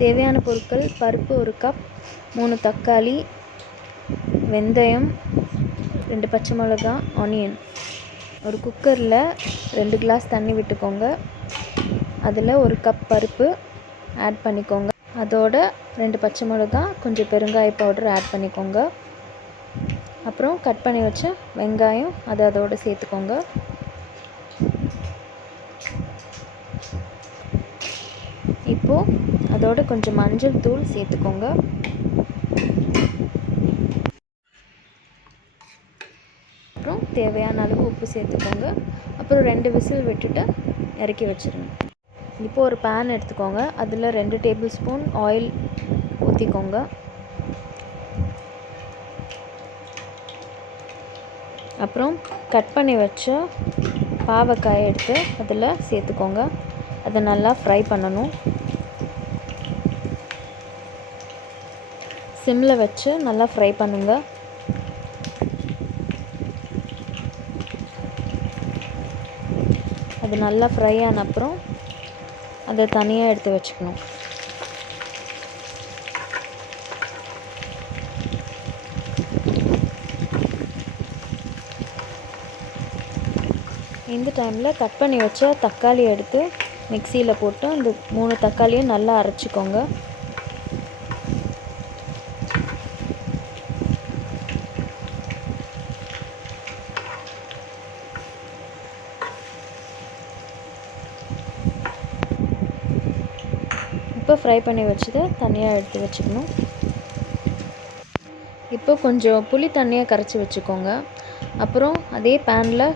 தேவையான பொருட்கள்: பருப்பு 1 கப், 3 தக்காளி, வெந்தயம், 2 பச்சை மிளகாய், ஆனியன். ஒரு குக்கரில் 2 கிளாஸ் தண்ணி விட்டுக்கோங்க. அதில் 1 கப் பருப்பு ஆட் பண்ணிக்கோங்க. அதோட 2 பச்சை மிளகாய், கொஞ்சம் பெருங்காய பவுடர் ஆட் பண்ணிக்கோங்க. அப்புறம் கட் பண்ணி வச்ச வெங்காயம் அதோடு சேர்த்துக்கோங்க. இப்போது அதோட கொஞ்சம் மஞ்சள் தூள் சேர்த்துக்கோங்க. அப்புறம் தேவையான அளவு உப்பு சேர்த்துக்கோங்க. அப்புறம் 2 விசில் விட்டுட்டு இறக்கி வச்சுருங்க. இப்போது ஒரு பேன் எடுத்துக்கோங்க. அதில் 2 டேபிள் ஸ்பூன் ஆயில் ஊற்றிக்கோங்க. அப்புறம் கட் பண்ணி வச்ச பாவக்காயை எடுத்து அதில் சேர்த்துக்கோங்க. அதை நல்லா ஃப்ரை பண்ணணும். சிம்மில் வச்சு நல்லா ஃப்ரை பண்ணுங்க. அது நல்லா ஃப்ரை ஆன அப்புறம் அதை தனியாக எடுத்து வச்சுக்கணும். இந்த டைமில் கட் பண்ணி வச்ச தக்காளி எடுத்து மிக்சியில் போட்டு அந்த 3 தக்காளியும் நல்லா அரைச்சிக்கோங்க. இப்போ ஃப்ரை பண்ணி வச்சதை தனியாக எடுத்து வச்சுக்கணும். இப்போ கொஞ்சம் புளி தண்ணியை கரைச்சி வச்சுக்கோங்க. அப்புறம் அதே பேனில்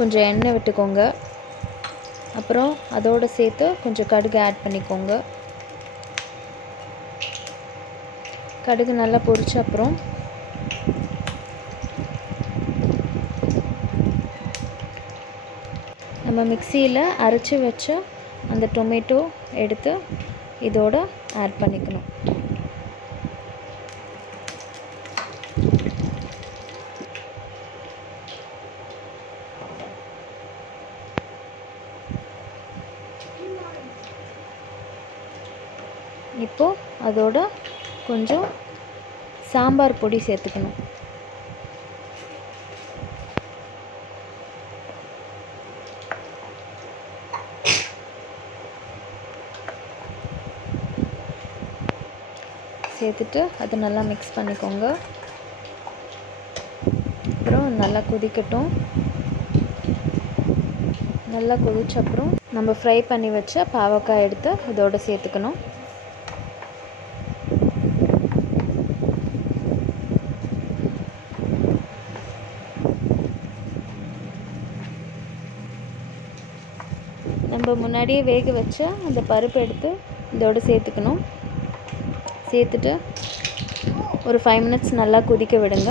கொஞ்சம் எண்ணெய் விட்டுக்கோங்க. அப்புறம் அதோடு சேர்த்து கொஞ்சம் கடுகு ஆட் பண்ணிக்கோங்க. கடுகு நல்லா பொரிச்ச அப்புறம் நம்ம மிக்சியில் அரைச்சி வச்ச அந்த டொமேட்டோ எடுத்து இதோட ஆட் பண்ணிக்கணும். இப்போது அதோட கொஞ்சம் சாம்பார் பொடி சேர்த்துக்கணும். சேர்த்துட்டு அதை நல்லா மிக்ஸ் பண்ணிக்கோங்க. அப்புறம் நல்லா கொதிக்கட்டும். நல்லா கொதிச்ச அப்புறம் நம்ம ஃப்ரை பண்ணி வச்ச பாவக்காய் எடுத்து இதோடு சேர்த்துக்கணும். நம்ம முன்னாடியே வேக வச்ச அந்த பருப்பு எடுத்து இதோடு சேர்த்துக்கணும். சேர்த்துட்டு ஒரு 5 மினிட்ஸ் நல்லா கொதிக்க விடுங்க.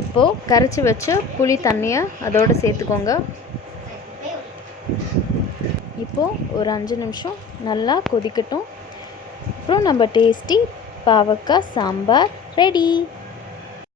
இப்போது கரைச்சி வச்ச புளி தண்ணியை அதோடு சேர்த்துக்கோங்க. இப்போது ஒரு 5 நிமிஷம் நல்லா கொதிக்கட்டும். அப்புறம் நம்ம டேஸ்டி பாவக்காய் சாம்பார் ரெடி.